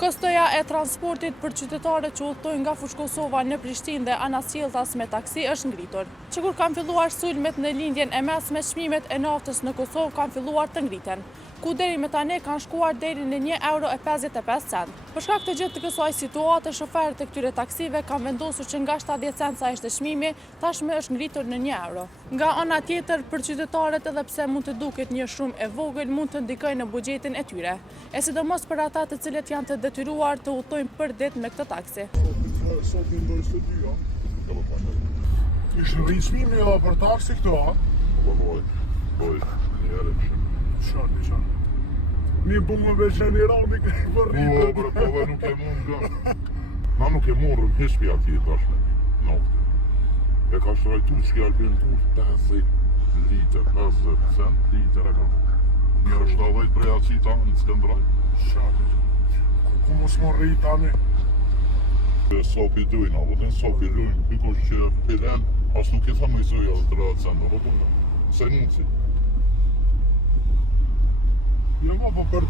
Kostoja e transportit për qytetarët që udhtojnë nga Fushë Kosova në Prishtinë dhe Anasjelltas me taksi është ngritur. Që kur kanë filluar sulmet në lindjen e mesme, çmimet e naftës në Kosovë kanë filluar të ngriten, ku deri më tani kanë shkuar deri në €1.55. Për shkak të gjithë të kësaj situate, shoferët e këtyre taksive kanë vendosur që nga 70 cent sa ishte çmimi, tashmë është ngritur në €1. Nga ana tjetër, për qytetarët edhe pse mund të duket një shumë e vogël, mund të ndikojë në buxhetin e tyre, e sidomos për ata të cilët janë të detyruar të udhtojnë për ditë me këtë taksi. Sot një ndojës të dy, ishë rrismimi edhe për taksi këto, a? Boj, njerë më shumë. Shani. Një bu më veçan i rami këtë për rritë. Po, dhe nuk e mund nga. Na nuk e morëm heshpi ati e tashme, nofte. E ka shtrajtu që Albin Tush 50 liter, 50 cent liter e ka. Njërë 70 prej acita në Skëndraj. Shani. Ku mos më rritë tani? Sopi dujnë, a vëdin sopi dujnë, pikosh që pilen, as nuk e tha me izroja dhe 30 cent, a vëdin, se mund si. Jo ma po për